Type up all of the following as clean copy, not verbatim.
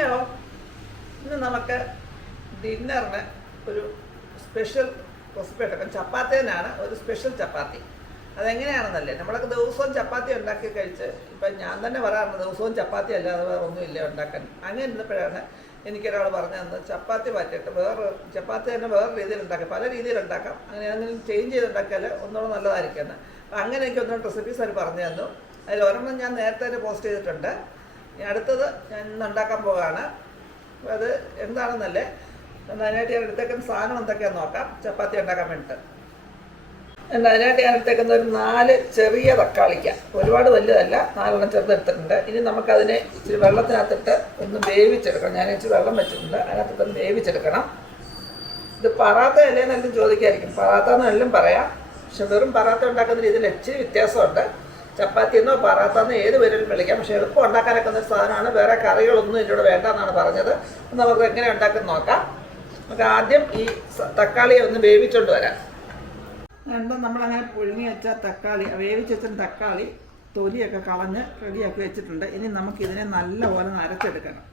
Hello, ഇന്ന് നമുക്ക് ഡിന്നറിന് ഒരു സ്പെഷ്യൽ റെസിപ്പി എടുക്കാം. ചപ്പാത്തിനാണ് ഒരു സ്പെഷ്യൽ ചപ്പാത്തി. അതെങ്ങനെയാണെന്നല്ലേ, നമ്മളൊക്കെ ദിവസവും ചപ്പാത്തി ഉണ്ടാക്കി കഴിച്ച് ഇപ്പം ഞാൻ തന്നെ പറയാറുണ്ട് ദിവസവും ചപ്പാത്തി അല്ലാതെ വേറെ ഒന്നുമില്ല ഉണ്ടാക്കാൻ. അങ്ങനെ ഇരുന്നപ്പോഴാണ് എനിക്കൊരാൾ പറഞ്ഞു തന്നത് ചപ്പാത്തി മാറ്റിയിട്ട് ചപ്പാത്തി തന്നെ വേറെ രീതിയിൽ ഉണ്ടാക്കാം, പല രീതിയിൽ ഉണ്ടാക്കാം, അങ്ങനെ ചേഞ്ച് ചെയ്ത് ഉണ്ടാക്കിയാൽ ഒന്നുകൂടെ നല്ലതായിരിക്കും. അപ്പം അങ്ങനെ എനിക്ക് ഒന്നുകൂടെ റെസിപ്പീസ് അവർ പറഞ്ഞു തന്നു. അതിൽ ഒരെണ്ണം ഞാൻ നേരത്തെ തന്നെ പോസ്റ്റ് ചെയ്തിട്ടുണ്ട്. അടുത്തത് ഞാൻ ഇന്ന് ഉണ്ടാക്കാൻ പോവുകയാണ്. അപ്പോൾ അത് എന്താണെന്നല്ലേ, അതിനായിട്ട് ഞാൻ എടുത്തേക്കുന്ന സാധനം എന്തൊക്കെയാണെന്ന് നോക്കാം. ചപ്പാത്തി ഉണ്ടാക്കാൻ വേണ്ടിയിട്ട് അതിനായിട്ട് ഞാൻ എടുത്തേക്കുന്ന ഒരു 4 ചെറിയ തക്കാളിക്ക, ഒരുപാട് വലുതല്ല, 4 ചെറുതെടുത്തിട്ടുണ്ട്. ഇനി നമുക്കതിനെ ഇച്ചിരി വെള്ളത്തിനകത്തിട്ട് ഒന്ന് വേവിച്ചെടുക്കണം. ഞാൻ ഇച്ചിരി വെള്ളം വെച്ചിട്ടുണ്ട്, അതിനകത്തിട്ടൊന്ന് വേവിച്ചെടുക്കണം. ഇത് പറാത്ത അല്ലേന്നെല്ലാം ചോദിക്കായിരിക്കും. പറാത്ത എന്നെല്ലാം പറയാം, പക്ഷെ വെറും പറാത്ത ഉണ്ടാക്കുന്ന രീതിയിൽ ഇച്ചിരി വ്യത്യാസമുണ്ട്. ചപ്പാത്തി എന്നോ പറാത്തന്നോ ഏത് പേരിലും വിളിക്കാം, പക്ഷേ എളുപ്പം ഉണ്ടാക്കാനൊക്കെ ഒരു സാധനമാണ്. വേറെ കറികളൊന്നും ഇതിലൂടെ വേണ്ടെന്നാണ് പറഞ്ഞത്. നമുക്ക് എങ്ങനെ ഉണ്ടാക്കുന്ന നോക്കാം. നമുക്ക് ആദ്യം ഈ തക്കാളിയെ ഒന്ന് വേവിച്ചുകൊണ്ട് വരാം. രണ്ടും നമ്മളങ്ങനെ പുഴുങ്ങി വെച്ച തക്കാളി, വേവിച്ച് വെച്ച തക്കാളി തൊലിയൊക്കെ കളഞ്ഞ് റെഡിയാക്കി വെച്ചിട്ടുണ്ട്. ഇനി നമുക്കിതിനെ നല്ലപോലെ നരച്ചെടുക്കണം.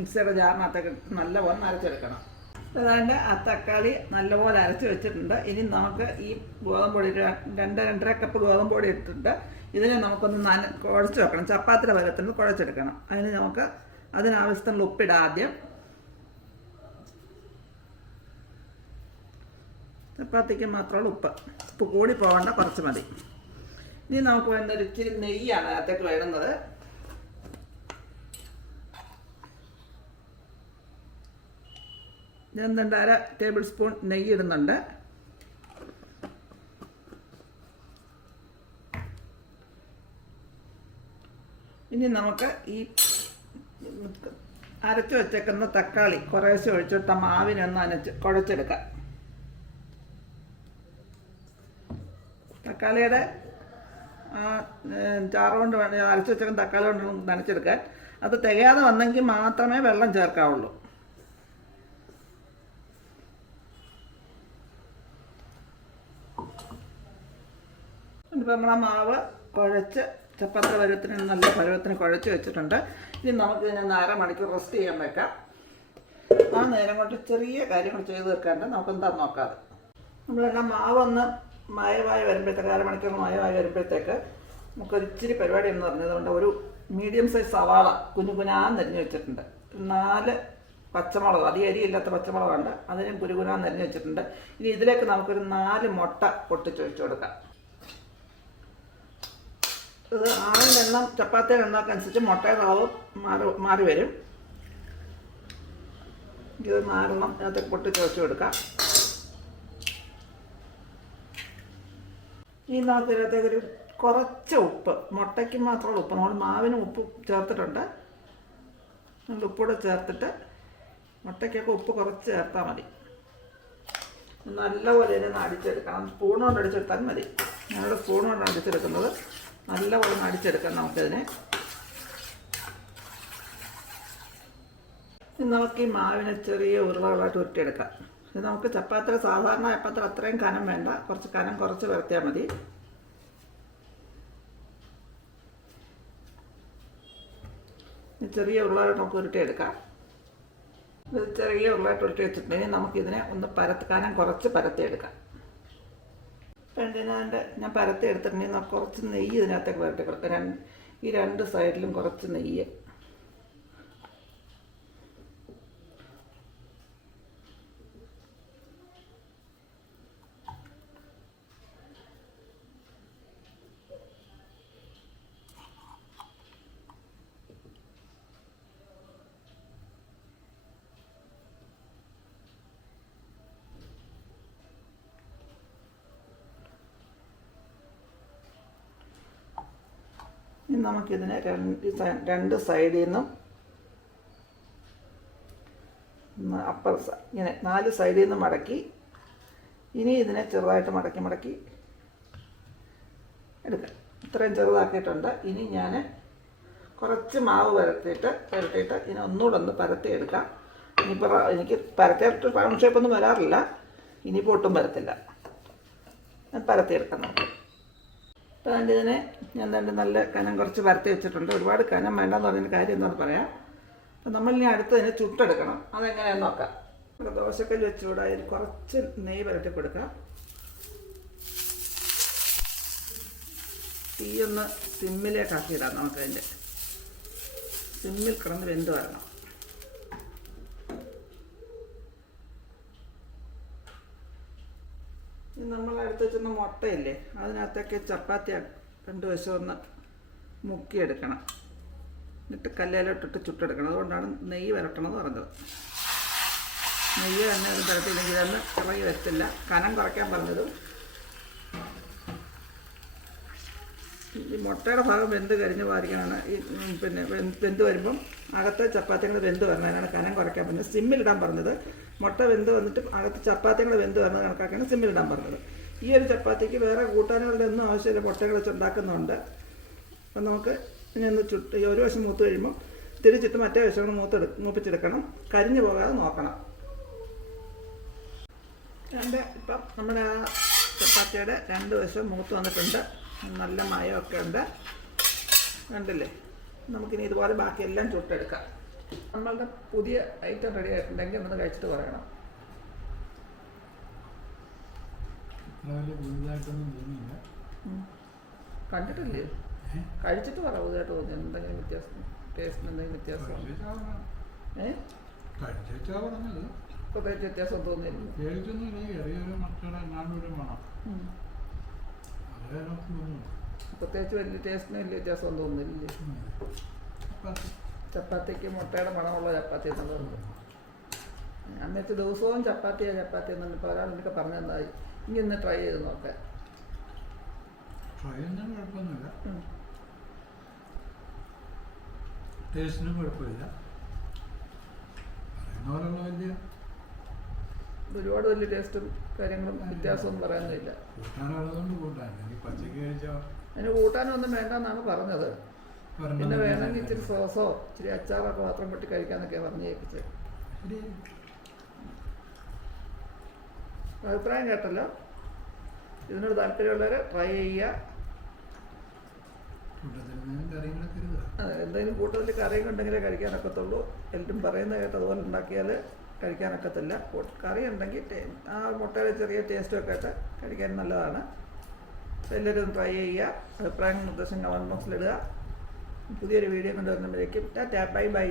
മിക്സിയുടെ ജാറിനകത്തൊക്കെ നല്ലപോലെ നരച്ചെടുക്കണം. അതായത് ആ തക്കാളി നല്ലപോലെ അരച്ച് വെച്ചിട്ടുണ്ട്. ഇനി നമുക്ക് ഈ ഗോതമ്പ് പൊടി 2-2.5 കപ്പ് ഗോതമ്പ് പൊടി ഇട്ടിട്ടുണ്ട്. ഇതിനെ നമുക്കൊന്ന് കുഴച്ച് വെക്കണം. ചപ്പാത്തിയുടെ പകരത്തിന് കുഴച്ചെടുക്കണം. അതിന് നമുക്ക് അതിനാവശ്യത്തിനുള്ള ഉപ്പിടാം. ആദ്യം ചപ്പാത്തിക്ക് മാത്രമുള്ള ഉപ്പ് കൂടി പോകേണ്ട, കുറച്ച് മതി. ഇനി നമുക്ക് വേണ്ട ഒരു ഇച്ചിരി നെയ്യാണ് അതിനകത്തേക്ക് വേണ്ടുന്നത്. ഞാൻ 1/2 ടേബിൾ സ്പൂൺ നെയ്യ് ഇടുന്നുണ്ട്. ഇനി നമുക്ക് ഈ അരച്ചു വെച്ചേക്കുന്ന തക്കാളി കുറേശ്ശെ ഒഴിച്ചിട്ട് മാവിനെ ഒന്ന് കുഴച്ചെടുക്കാം. തക്കാളിയുടെ ചാറ് കൊണ്ട് അരച്ചു വെച്ചേക്കുന്ന തക്കാളി കൊണ്ട് നനച്ചെടുക്കാൻ. അത് തികയാതെ വന്നെങ്കിൽ മാത്രമേ വെള്ളം ചേർക്കാവുള്ളൂ. ഇപ്പോൾ നമ്മൾ ആ മാവ് കുഴച്ച് ചപ്പാത്തി പരുവത്തിന് നല്ല പരുവത്തിന് കുഴച്ച് വെച്ചിട്ടുണ്ട്. ഇനി നമുക്കിതിനെ 1/2 മണിക്കൂർ റെസ്റ്റ് ചെയ്യാൻ വെക്കാം. ആ നേരം കൊണ്ട് ചെറിയ കാര്യങ്ങൾ ചെയ്ത് തീർക്കാണ്ട് നമുക്ക് എന്താണെന്ന് നോക്കാതെ നമ്മളെല്ലാം മാവൊന്ന് മയമായി വരുമ്പോഴത്തേക്ക് 1/2 മണിക്കൂർ മയമായി വരുമ്പോഴത്തേക്ക് നമുക്കൊരു ഇച്ചിരി പരിപാടി എന്ന് പറഞ്ഞതുകൊണ്ട് ഒരു മീഡിയം സൈസ് സവാള കുനുകുനാന്നരിഞ്ഞ് വെച്ചിട്ടുണ്ട്. 4 പച്ചമുളക്, അധികം എരിയില്ലാത്ത പച്ചമുളകുണ്ട്, അതിനും കുനുകുനാന്നരിഞ്ഞ് വെച്ചിട്ടുണ്ട്. ഇനി ഇതിലേക്ക് നമുക്കൊരു 4 മുട്ട പൊട്ടിച്ചൊഴിച്ച് കൊടുക്കാം. ഇത് ആളിൻ്റെ എണ്ണം ചപ്പാത്തിയുടെ എണ്ണമനുസരിച്ച് മുട്ടയുടെ അളവ് മാറി വരും. ഇത് 4 അതിനകത്ത് പൊട്ടിച്ചൊഴിച്ച് കൊടുക്കാം. ഇനി നമുക്ക് ഇതിനകത്തേക്കൊരു കുറച്ച് ഉപ്പ്, മുട്ടയ്ക്ക് മാത്രമുള്ള ഉപ്പ്, നമ്മൾ മാവിന് ഉപ്പ് ചേർത്തിട്ടുണ്ട്. നമ്മൾ ഉപ്പൂടെ ചേർത്തിട്ട് മുട്ടയ്ക്കൊക്കെ ഉപ്പ് കുറച്ച് ചേർത്താൽ മതി. നല്ലപോലെ ഇതിനെ അടിച്ചെടുക്കണം. സ്പൂൺ കൊണ്ട് അടിച്ചെടുത്താൽ മതി. ഞങ്ങളുടെ സ്പൂൺ കൊണ്ടാണ് അടിച്ചെടുക്കുന്നത്. നല്ലപോലെ അടിച്ചെടുക്കാം നമുക്കതിനെ. നമുക്ക് ഈ മാവിനെ ചെറിയ ഉരുളകളായിട്ട് ഉരുട്ടിയെടുക്കാം. ഇത് നമുക്ക് ചപ്പാത്തി സാധാരണ ചപ്പാത്തി അത്രയും കനം വേണ്ട, കുറച്ച് കനം കുറച്ച് വരുത്തിയാൽ മതി. ചെറിയ ഉരുളായിട്ട് നമുക്ക് ഉരുട്ടിയെടുക്കാം. ഇത് ചെറിയ ഉരുളായിട്ട് ഉരുട്ടി വെച്ചിട്ടുണ്ടെങ്കിൽ നമുക്കിതിനെ ഒന്ന് കനം കുറച്ച് പരത്തിയെടുക്കാം. ഞാൻ പരത്തി എടുത്തിട്ടുണ്ടെങ്കിൽ കുറച്ച് നെയ്യ് ഇതിനകത്തേക്ക് വരട്ടി കൊടുക്കാം. ഈ 2 സൈഡിലും കുറച്ച് നെയ്യ്. ഇനി നമുക്കിതിനെ 2 സൈഡിൽ നിന്നും ഇങ്ങനെ 4 സൈഡിൽ നിന്നും മടക്കി, ഇനി ഇതിനെ ചെറുതായിട്ട് മടക്കി എടുക്കാം. ഇത്രയും ചെറുതാക്കിയിട്ടുണ്ട്. ഇനി ഞാൻ കുറച്ച് മാവ് പരത്തിയിട്ട് ഇതിനെ ഒന്നുകൂടെ ഒന്ന് പരത്തി എടുക്കാം. ഇനിയിപ്പോൾ എനിക്ക് പരത്തിയിട്ട് റൗണ്ട് ഷേപ്പൊന്നും വരാറില്ല, ഇനിയിപ്പോൾ ഒട്ടും വരത്തില്ല. ഞാൻ പരത്തിയെടുക്കാം നമുക്ക്. അപ്പോൾ ഇതിനെ ഞാൻ നല്ല കനം കുറച്ച് പരത്തി വെച്ചിട്ടുണ്ട്. ഒരുപാട് കനം വേണ്ടെന്ന് പറഞ്ഞതിന് കാര്യം എന്താണെന്ന് പറയാം. അപ്പം നമ്മളിനി അടുത്തതിന് ചുട്ടെടുക്കണം. അതെങ്ങനെയാണെന്ന് നോക്കാം. ഇവിടെ ദോശക്കല്ല് വെച്ച് ചൂടായി അതിൽ കുറച്ച് നെയ്യ് പുരട്ടി കൊടുക്കാം. തീയൊന്ന് സിമ്മിലേക്കാക്കിയിടാം. നമുക്കതിൻ്റെ സിമ്മിൽ കിടന്ന് വെന്ത് വരണം. നമ്മൾ എടുത്ത് വെച്ചിരുന്ന മുട്ടയില്ലേ, അതിനകത്തൊക്കെ ചപ്പാത്തി 2 വശം ഒന്ന് മുക്കിയെടുക്കണം. എന്നിട്ട് കല്ലേലോട്ടിട്ട് ചുട്ടെടുക്കണം. അതുകൊണ്ടാണ് നെയ്യ് വരട്ടണമെന്ന് പറഞ്ഞത്. നെയ്യ് തന്നെ അത് തരത്തില്ലെങ്കിൽ അന്ന് ഇറങ്ങി വരത്തില്ല. കനം കുറയ്ക്കാൻ പറഞ്ഞതും. ഈ മുട്ടയുടെ ഭാഗം വെന്ത് കരിഞ്ഞ് പാരിക്കാനാണ് ഈ പിന്നെ വെന്ത് വരുമ്പം അകത്തെ ചപ്പാത്തികൾ വെന്ത് വരണം. അതിനാണ് കനം കുറയ്ക്കാൻ പറഞ്ഞത്. സിമ്മിലിടാൻ പറഞ്ഞത്. മുട്ട വെന്ത് വന്നിട്ട് അകത്ത് ചപ്പാത്തികൾ വെന്ത് വരുന്നത് കണക്കാക്കാണ് സിമ്മിലിടാൻ പറഞ്ഞത്. ഈ ഒരു ചപ്പാത്തിക്ക് വേറെ കൂട്ടാനുകളുടെ ഒന്നും ആവശ്യമില്ല. മുട്ടകൾ വെച്ച് ഉണ്ടാക്കുന്നുണ്ട്. അപ്പം നമുക്ക് ഇനി ഒന്ന് ചുട്ട് ഒരു വശം മൂത്ത് കഴിയുമ്പോൾ തിരിച്ചിട്ട് മറ്റേ വശങ്ങൾ മൂപ്പിച്ചെടുക്കണം. കരിഞ്ഞു പോകാതെ നോക്കണം. ഇപ്പം നമ്മുടെ ആ ചപ്പാത്തിയുടെ 2 വശം മൂത്ത് വന്നിട്ടുണ്ട്. നല്ല മയമൊക്കെ ഉണ്ട്. കണ്ടില്ലേ? നമുക്കിനി ഇതുപോലെ ബാക്കിയെല്ലാം ചുട്ടെടുക്കാം. നമ്മളുടെ പുതിയ ഐറ്റം റെഡി ആയിട്ടുണ്ടെങ്കിൽ ഒന്ന് കഴിച്ചിട്ട് പറയണം. കണ്ടിട്ടില്ലേ? കഴിച്ചിട്ട് പറ. പുതിയതായിട്ട് തോന്നി എന്തെങ്കിലും വ്യത്യാസം, ടേസ്റ്റിന് എന്തെങ്കിലും വ്യത്യാസം? പ്രത്യേകിച്ച് വ്യത്യാസം തോന്നിയിരുന്നു. പ്രത്യേകിച്ച് വലിയ ടേസ്റ്റിന് വലിയ വ്യത്യാസം തോന്നുന്നില്ലേ? ചപ്പാത്തിക്ക് മുട്ടയുടെ മണമുള്ള ചപ്പാത്തി എന്നുള്ളത് അന്നത്തെ ദിവസവും ചപ്പാത്തി എന്നുണ്ട്. ഇപ്പോൾ ഒരാൾ എനിക്ക് പറഞ്ഞു തന്നായി. ഇനി ഒന്ന് ട്രൈ ചെയ്ത് നോക്കാം. ടേസ്റ്റിനും കുഴപ്പമില്ല. ഒരുപാട് വലിയ ടേസ്റ്റും കാര്യങ്ങളും വ്യത്യാസമൊന്നും പറയാനൊന്നുമില്ല. അതിന് കൂട്ടാനൊന്നും വേണ്ടെന്നാണ് പറഞ്ഞത്. പിന്നെ വേണമെങ്കിൽ ഇച്ചിരി സോസോ ഇച്ചിരി അച്ചാറൊക്കെ മാത്രം പൊട്ടി കഴിക്കാന്നൊക്കെയാണ് പറഞ്ഞു കേൾപ്പിച്ചത്. അഭിപ്രായം കേട്ടല്ലോ. ഇതിനോട് താല്പര്യമുള്ളവർ ട്രൈ ചെയ്യുക. അതെ, എന്തെങ്കിലും കൂട്ടത്തിൽ കറിയൊക്കെ ഉണ്ടെങ്കിലേ കഴിക്കാനൊക്കത്തുള്ളൂ. എല്ലാവരും പറയുന്നത് കേട്ട് അതുപോലെ ഉണ്ടാക്കിയാൽ കഴിക്കാനൊക്കത്തില്ല. കറി ഉണ്ടെങ്കിൽ ആ മുട്ടയുടെ ചെറിയ ടേസ്റ്റൊക്കെ ആയിട്ട് കഴിക്കാൻ നല്ലതാണ്. എല്ലാവരും ട്രൈ ചെയ്യുക. അഭിപ്രായങ്ങൾ നിർദ്ദേശം കമൻറ്റ് ബോക്സിലിടുക. പുതിയൊരു വീഡിയോ കൊണ്ടുവരുമ്പോഴേക്കും ടാറ്റാ, ബൈ ബൈ.